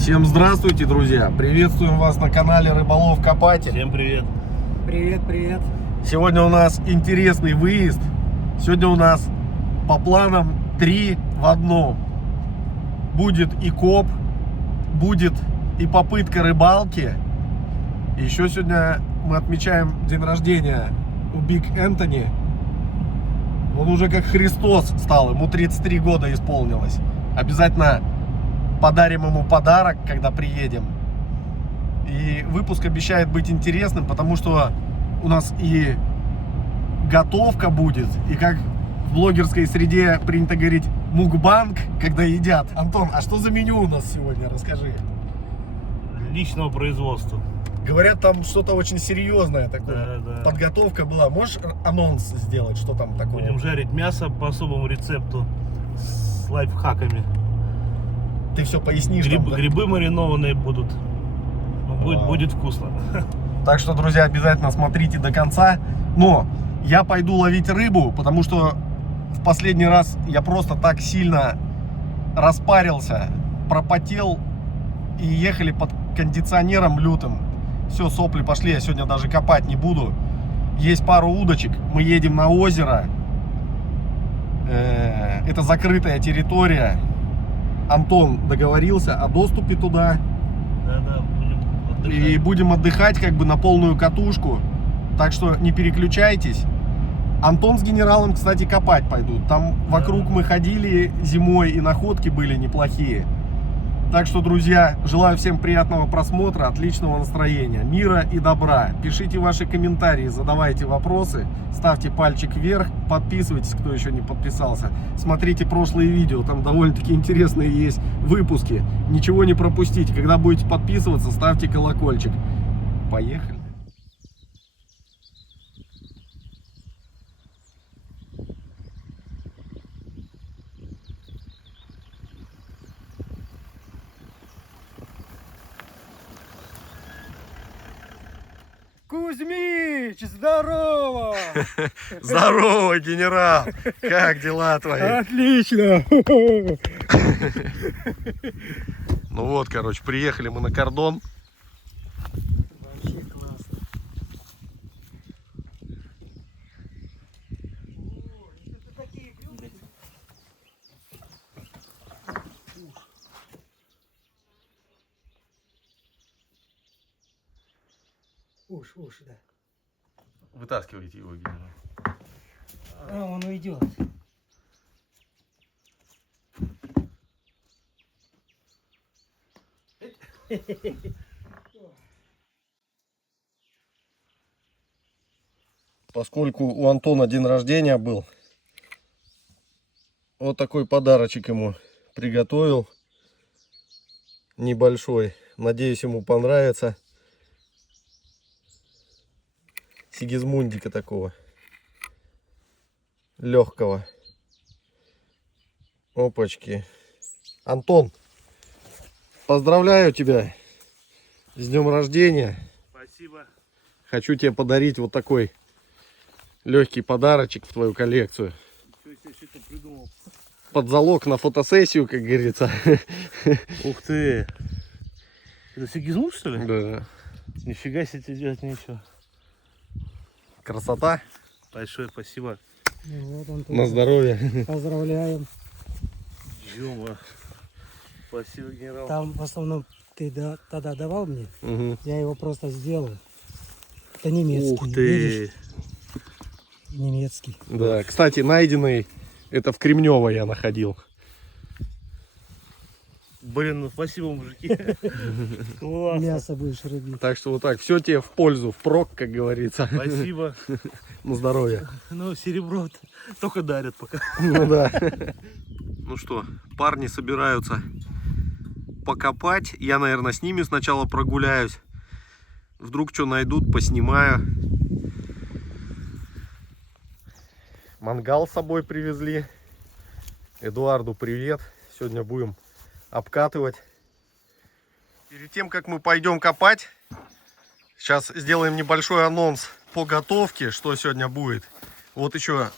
Всем здравствуйте, друзья! Приветствуем вас на канале Рыболов Копатель. Всем привет! Привет, привет! Сегодня у нас интересный выезд. Сегодня у нас по планам 3 в одном. Будет и коп, будет и попытка рыбалки. И еще сегодня мы отмечаем день рождения у Биг Энтони. Он уже как Христос стал, ему 33 года исполнилось. Обязательно подарим ему подарок, когда приедем. И выпуск обещает быть интересным, потому что у нас и готовка будет, и как в блогерской среде принято говорить, мукбанг, когда едят. Антон, а что за меню у нас сегодня? Расскажи. Личного производства. Говорят, там что-то очень серьезное такое. Да. Подготовка была. Можешь анонс сделать, что там такое? Будем жарить мясо по особому рецепту с лайфхаками. Ты все пояснишь. Там, да? Грибы маринованные будут. Ну, будет вкусно. Так что, друзья, обязательно смотрите до конца. Но я пойду ловить рыбу, потому что в последний раз я просто так сильно распарился, пропотел и ехали под кондиционером лютым. Все, сопли пошли, я сегодня даже копать не буду. Есть пару удочек, мы едем на озеро. Это закрытая территория. Антон договорился о доступе туда. Да, будем отдыхать. И будем отдыхать как бы на полную катушку. Так что не переключайтесь. Антон с генералом, кстати, копать пойдут. Там вокруг мы ходили зимой, и находки были неплохие. Так что, друзья, желаю всем приятного просмотра, отличного настроения, мира и добра. Пишите ваши комментарии, задавайте вопросы, ставьте пальчик вверх, подписывайтесь, кто еще не подписался. Смотрите прошлые видео, там довольно-таки интересные есть выпуски. Ничего не пропустите. Когда будете подписываться, ставьте колокольчик. Поехали. Кузьмич, здорово! Здорово, генерал! Как дела твои? Отлично! Ну вот, короче, приехали мы на кордон. Вообще классно. Уж, да. Вытаскивайте его, генерал. А, он уйдет. Поскольку у Антона день рождения был, вот такой подарочек ему приготовил. Небольшой. Надеюсь, ему понравится. Сигизмундика такого. Легкого. Опачки. Антон, поздравляю тебя с днем рождения. Спасибо. Хочу тебе подарить вот такой легкий подарочек в твою коллекцию. Что ты придумал? Под залог на фотосессию, как говорится. Ух ты! Это сигизмунд, что ли? Да. Нифига себе делать нечего. Красота. Большое спасибо. Ну, вот он тут. На здоровье. Поздравляем. Ё-моё. Спасибо, генерал. Там в основном ты тогда давал мне, Угу. я его просто сделал. Это немецкий. Ух ты! Видишь? Немецкий. Да. Кстати, найденный это в Кремнево я находил. Блин, ну спасибо, мужики. Классно. Мясо будешь рубить. Так что вот так. Все тебе в пользу, впрок, как говорится. Спасибо. На здоровье. Ну, серебро только дарят пока. Ну да. Ну что, парни собираются покопать. Я, наверное, с ними сначала прогуляюсь. Вдруг что найдут, поснимаю. Мангал с собой привезли. Эдуарду привет. Сегодня будем обкатывать. Перед тем, как мы пойдем копать, сейчас сделаем небольшой анонс по готовке, что сегодня будет. Вот еще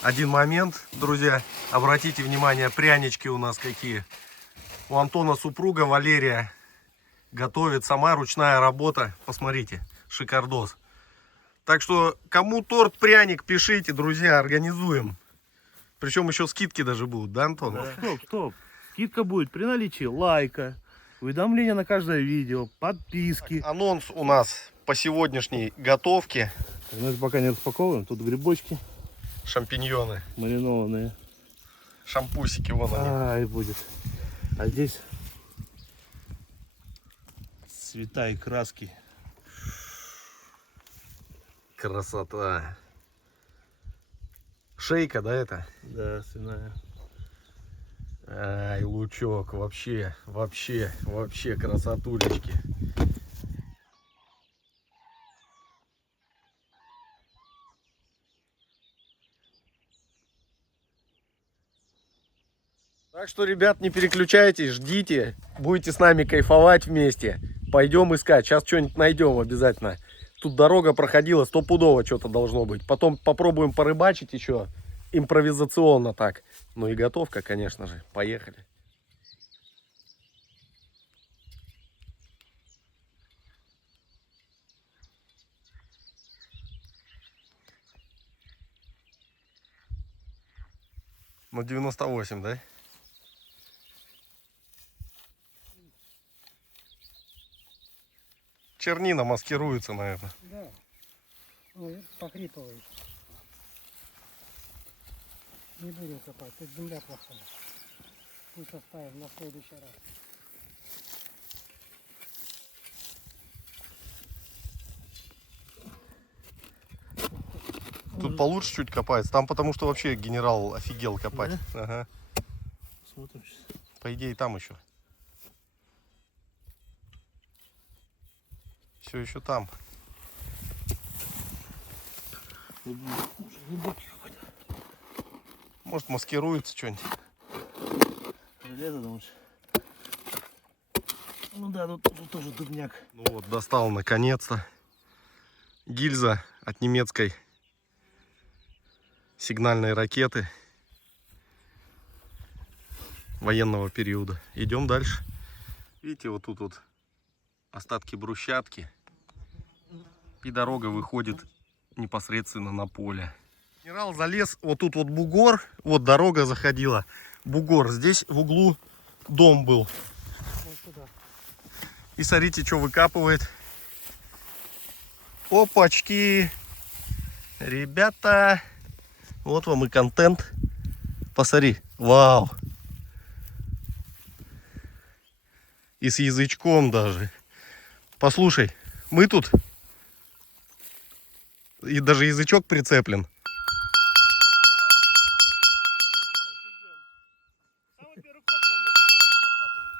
один момент, друзья. Обратите внимание, прянички у нас какие. У Антона супруга Валерия готовит, сама ручная работа. Посмотрите, шикардос. Так что, кому торт, пряник, пишите, друзья, организуем. Причем еще скидки даже будут, да, Антон? Да. Стоп. Скидка будет при наличии лайка, уведомления на каждое видео, подписки. Анонс у нас по сегодняшней готовке. Мы пока не распаковываем. Тут грибочки Шампиньоны, маринованные. шампусики, вон они. Ай, будет. А здесь цвета и краски. Красота. Шейка, да, это? Да, свиная. Ай, лучок, вообще красотулечки. Так что, ребят, не переключайтесь, ждите, будете с нами кайфовать вместе. Пойдем искать, сейчас что-нибудь найдем обязательно. Тут дорога проходила, стопудово что-то должно быть. Потом попробуем порыбачить еще, импровизационно так. Ну и готовка, конечно же. Поехали. Ну 98, да? Чернина маскируется, наверное. Да. Ой, похрипывает. Не будем копать, тут земля плохая. Пусть оставим на следующий раз. Тут получше чуть копается. Там потому что вообще генерал офигел копать. Да? Ага. Смотрим сейчас. По идее там еще. Все еще там. Глубокий какой-то. Может маскируется что-нибудь. Железо, думаешь? Ну да, тут тоже дубняк. Ну вот, достал наконец-то. Гильза от немецкой сигнальной ракеты военного периода. Идем дальше. Видите, вот тут вот остатки брусчатки. И дорога выходит непосредственно на поле. Генерал залез, вот тут вот бугор, вот дорога заходила. Бугор, здесь в углу дом был. Вот туда. И смотрите, что выкапывает. Опачки! Ребята! Вот вам и контент. Посмотри. Вау! И с язычком даже. Послушай, мы тут... И даже язычок прицеплен.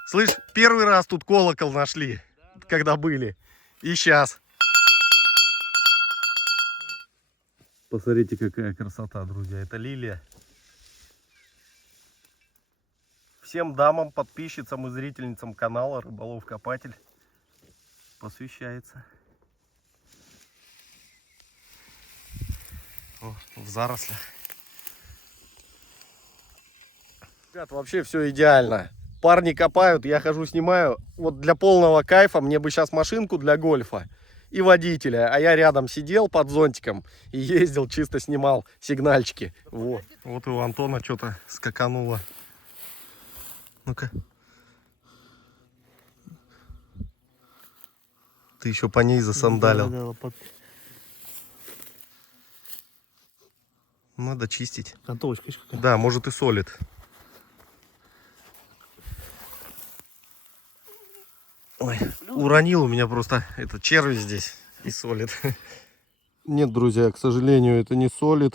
Слышь, первый раз тут колокол нашли, когда были. И сейчас. Посмотрите, какая красота, друзья. Это лилия. Всем дамам, подписчицам и зрительницам канала Рыболов Копатель посвящается. О, в зарослях. Ребят, вообще все идеально. Парни копают, я хожу снимаю. Вот для полного кайфа мне бы сейчас машинку для гольфа и водителя. А я рядом сидел под зонтиком и ездил, чисто снимал сигнальчики. Вот, вот и у Антона что-то скакануло. Ну-ка. Ты еще по ней засандалил. Да, Надо чистить. Кантовочка какая. Да, может и солит. Ой, уронил у меня просто этот червь здесь и солит. Нет, друзья, к сожалению, это не солит.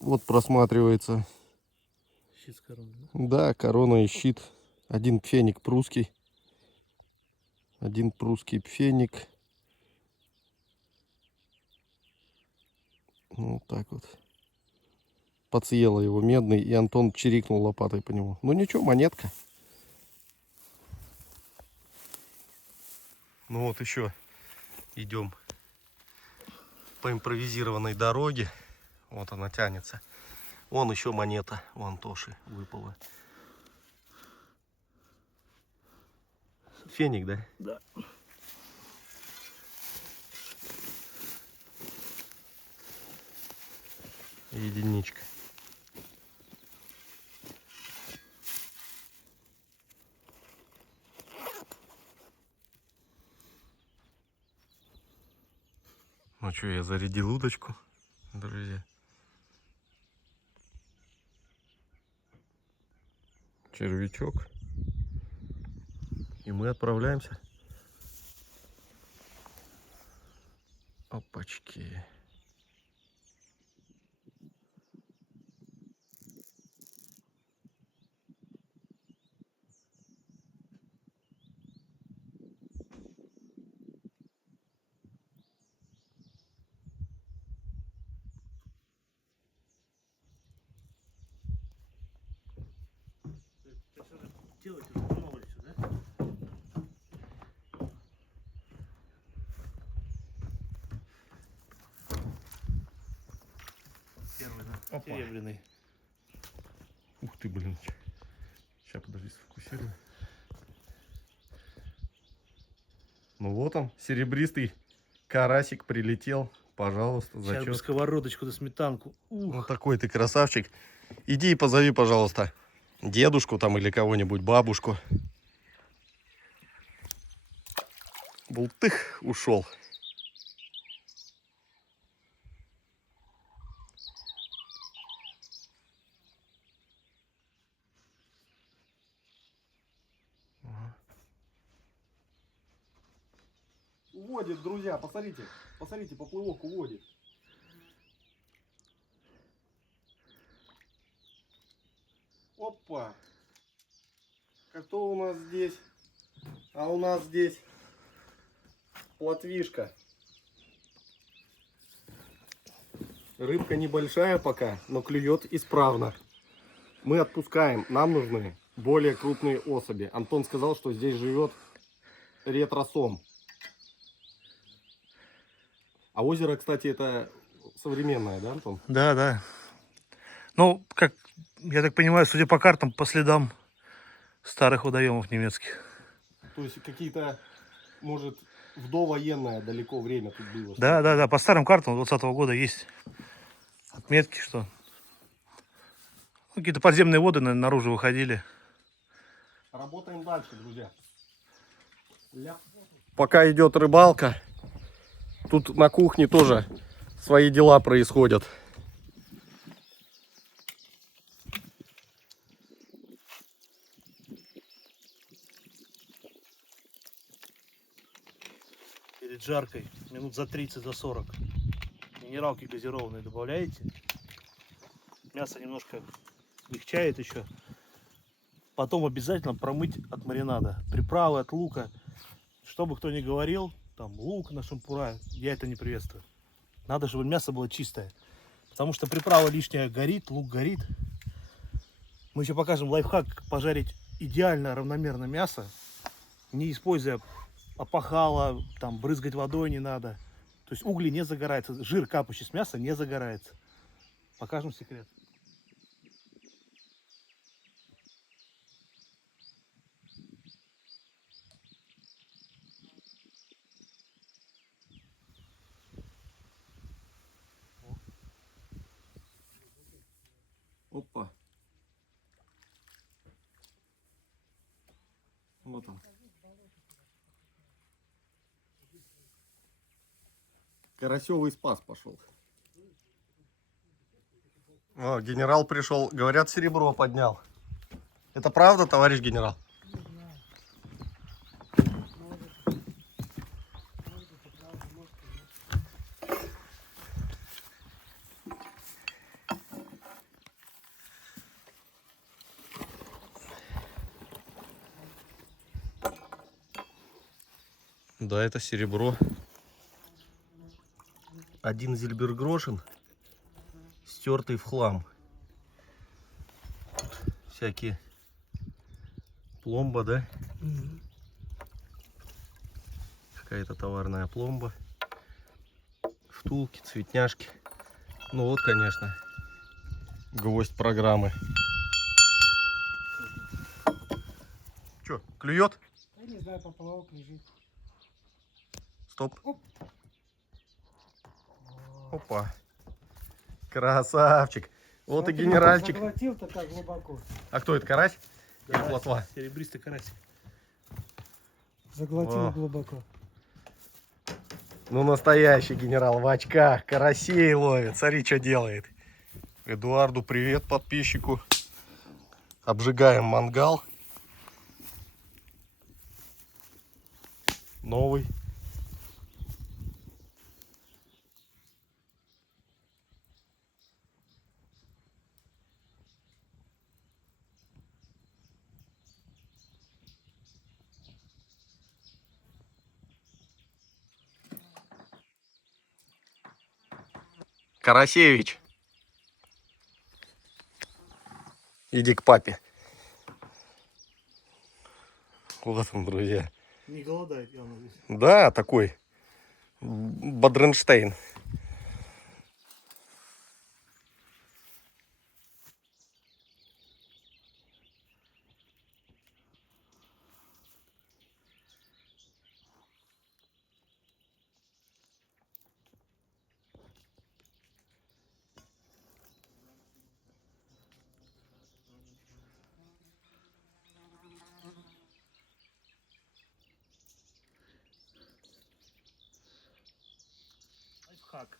Вот просматривается. Щит с короной, Да, корона и щит. Один пфеник прусский. Один прусский пфеник. Вот так вот. Подсъела его медный, и Антон чирикнул лопатой по нему. Ну ничего, монетка. Ну вот еще идем по импровизированной дороге. Вот она тянется. Вон еще монета у Антоши выпала. Феник, да? Да. Единичка. Ну что, я зарядил удочку, друзья. Червячок. И мы отправляемся. Опачки. Делайте установали сюда. Первый, да? Опа. Серебряный. Ух ты, блин. Сейчас, подожди, сфокусирую. Ну вот он, серебристый карасик прилетел. Пожалуйста, Сейчас бы зачет. сковородочку да сметанку. Ну такой ты красавчик. Иди и позови, пожалуйста, дедушку там или кого-нибудь, бабушку. Бултых, ушел. Уводит, друзья, посмотрите. Посмотрите, поплывок уводит. Опа. Кто у нас здесь? А у нас здесь плотвишка. Рыбка небольшая пока, но клюет исправно. Мы отпускаем. Нам нужны более крупные особи. Антон сказал, что здесь живет ретросом. А озеро, кстати, это современное, да, Антон? Да, да. Ну, как, я так понимаю, судя по картам, по следам старых водоемов немецких. То есть какие-то, может, в довоенное далеко время тут было. Да, да, да. По старым картам 20-го года есть отметки, что какие-то подземные воды наружу выходили. Работаем дальше, друзья. Пока идет рыбалка, тут на кухне тоже свои дела происходят. Перед жаркой, минут за 30, за 40. Минералки газированные добавляете. Мясо немножко смягчает еще. Потом обязательно промыть от маринада. Приправы от лука. Что бы кто ни говорил, там лук на шампура, я это не приветствую. Надо, чтобы мясо было чистое. Потому что приправа лишняя горит, лук горит. Мы еще покажем лайфхак, как пожарить идеально равномерно мясо, не используя опахало, там брызгать водой не надо. То есть угли не загораются, жир, капающий с мяса, не загорается. Покажем секрет. Опа. Вот он. Карасевый спас пошел. О, генерал пришел. Говорят, серебро поднял. Это правда, товарищ генерал? Да, это серебро. Один зильбергрошен, стертый в хлам. Тут всякие пломба, да? Какая-то товарная пломба. Втулки, цветняшки. Ну вот, конечно, гвоздь программы. Че, клюет? Я не знаю, поплавок лежит. Стоп. Оп. Опа. Красавчик. Вот и Смотри, генеральчик. Заглотил-то как глубоко. А кто это, карась? Или Да, плотва? серебристый карасик. Заглотил О. глубоко. Ну, настоящий генерал в очках. Карасей ловит. Смотри, что делает. Эдуарду привет, подписчику. Обжигаем мангал. Новый. Карасевич. Иди к папе. Вот он, друзья. Не голодает явно здесь. Да, такой. Бодренштейн. Лайфхак.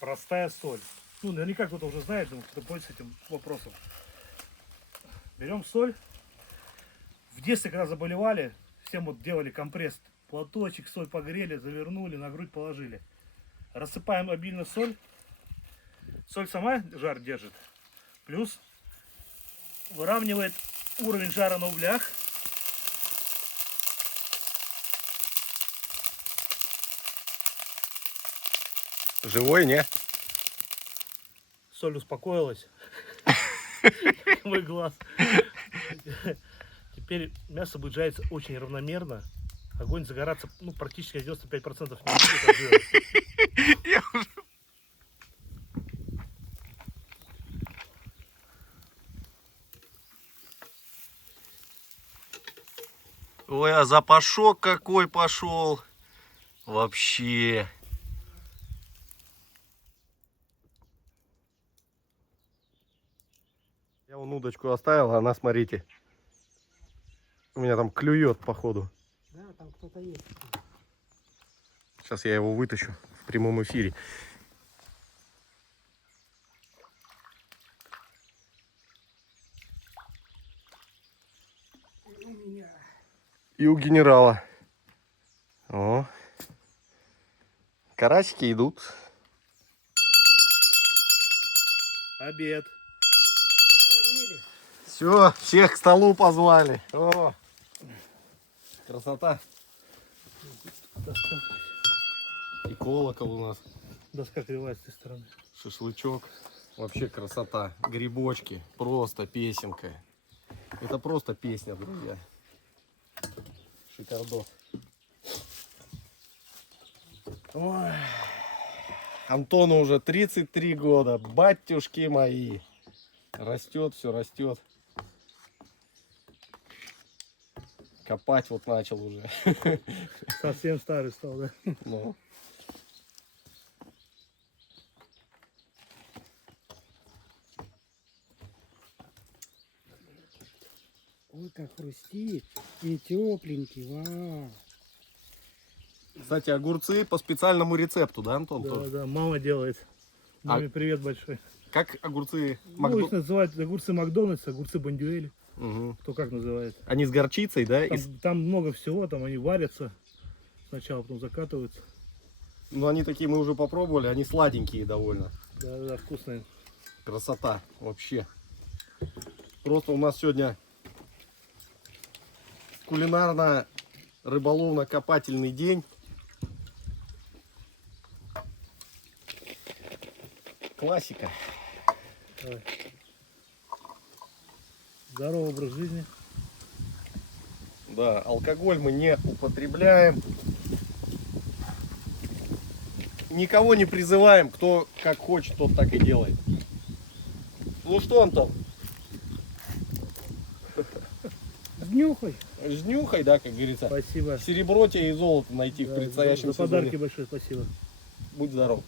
Простая соль. Ну, наверняка кто-то уже знает, но кто пользуется этим вопросом. Берем соль. В детстве, когда заболевали, всем вот делали компресс. Платочек, соль погрели, завернули, на грудь положили. Рассыпаем обильно соль. Соль сама жар держит. Плюс выравнивает уровень жара на углях. Живой, не? Соль успокоилась. Мой глаз. Теперь мясо будет жариться очень равномерно. Огонь загораться, ну, практически 95% не будет от жира. Ой, а запашок какой пошел. Вообще. Я вон удочку оставил, а она, смотрите. У меня там клюет, походу. Да, там кто-то есть. Сейчас я его вытащу в прямом эфире. У меня. И у генерала. О. Карасики идут. Обед. Звонили. Все, всех к столу позвали. О. Красота. Доска, И колокол у нас. доска кривая с этой стороны. Шашлычок. Вообще красота. Грибочки. Просто песенка. Это просто песня, друзья. Шикардос. Ой. Антону уже 33 года. Батюшки мои. Растет, все растет. Копать вот начал уже. Совсем старый стал, да? Ну. Ой, как хрустит. И тепленький. Вау. Кстати, огурцы по специальному рецепту, да, Антон? Да, Тоже? да, мама делает. Маме привет большой. Как огурцы Ну, их называют огурцы Макдональдс, огурцы Бондюэль. Мгм. Кто как называет. Они с горчицей, да? Там много всего, там они варятся. Сначала, потом закатываются. Ну, они такие мы уже попробовали, они сладенькие довольно. Да, да, вкусные. Красота вообще. Просто у нас сегодня кулинарно-рыболовно-копательный день. Классика. Давай. Здоровый образ жизни. Да, алкоголь мы не употребляем. Никого не призываем, кто как хочет, тот так и делает. Ну что, Антон? Внюхай. Жнюхай, да, как говорится. Спасибо. Серебро тебе и золото найти в Да, предстоящем за подарки сезоне. большое спасибо. Будь здоров.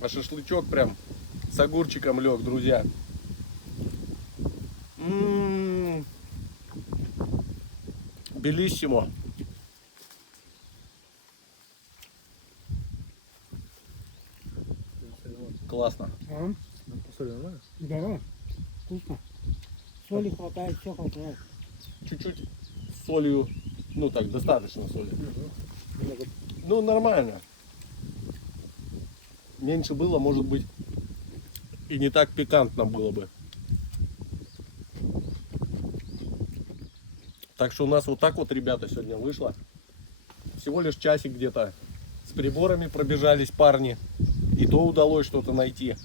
А шашлычок прям с огурчиком лег, друзья. Белиссимо. Классно. А? Посмотри, нормально? Да, вкусно. Соли хватает, все хватает. Чуть-чуть с солью, ну так, достаточно соли. Немного. Ну, нормально. Меньше было, может быть, и не так пикантно было бы. Так что у нас вот так вот, ребята, сегодня вышло. Всего лишь часик где-то. С приборами пробежались парни. И то удалось что-то найти.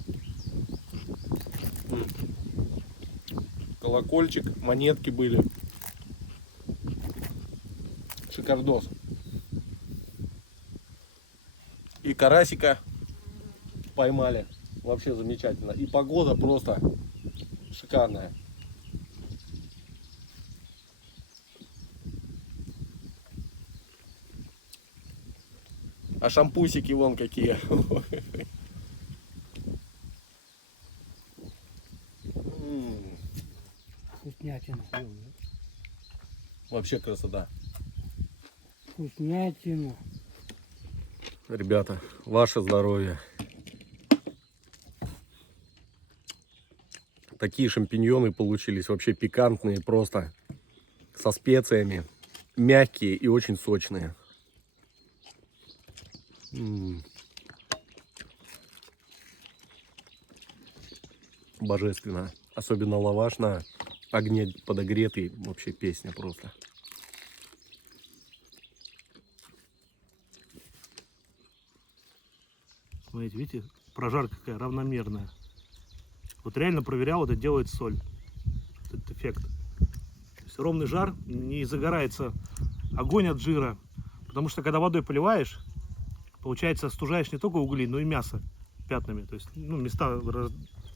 Колокольчик, монетки были. Шикардос. И карасика поймали. Вообще замечательно. И погода просто шикарная. А шампусики вон какие. Вкуснятина. Вообще красота. Вкуснятина. Ребята, ваше здоровье. Такие шампиньоны получились, вообще пикантные, просто со специями, мягкие и очень сочные. Божественно. Особенно лаваш на огне подогретый, вообще песня просто. Смотрите, видите, прожарка какая равномерная. Вот реально проверял, это делает соль. Этот эффект. То есть ровный жар, не загорается огонь от жира. Потому что когда водой поливаешь, получается, остужаешь не только угли, но и мясо пятнами. То есть, ну, места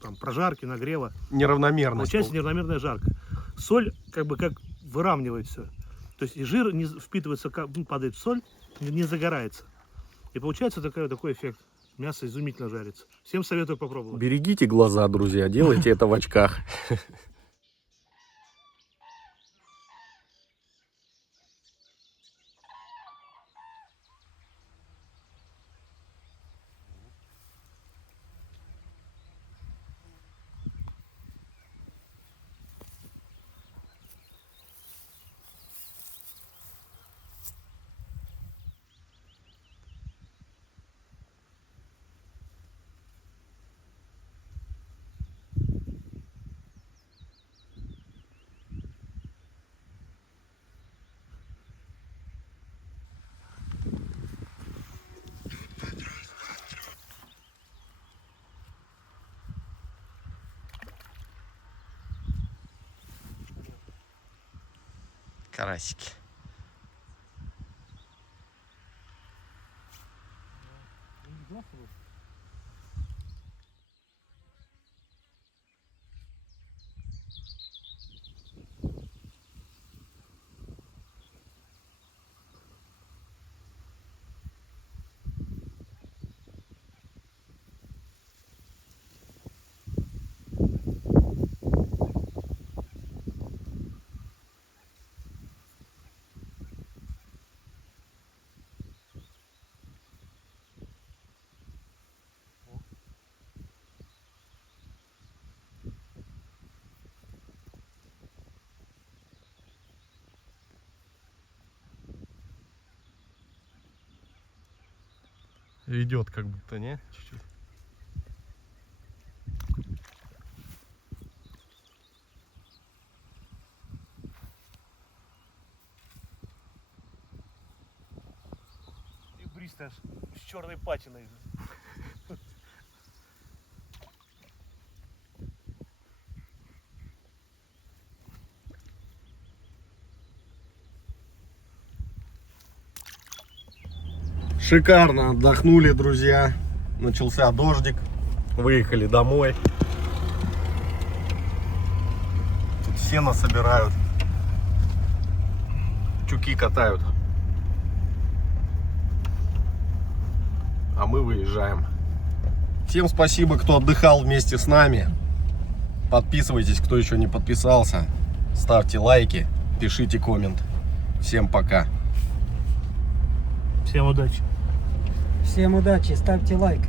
там, прожарки, нагрева. Неравномерность. Получается неравномерная жарка. Соль как бы как выравнивает все. То есть и жир не впитывается, падает в соль, не загорается. И получается такой эффект. Мясо изумительно жарится. Всем советую попробовать. Берегите глаза, друзья, делайте это в очках. Карасики. Ведет как будто, не? Чуть-чуть. И бристо с черной патиной. Шикарно отдохнули, друзья. Начался дождик. Выехали домой. сено собирают. Тюки катают. А мы выезжаем. Всем спасибо, кто отдыхал вместе с нами. Подписывайтесь, кто еще не подписался. Ставьте лайки, пишите коммент. Всем пока. Всем удачи. Всем удачи, ставьте лайк.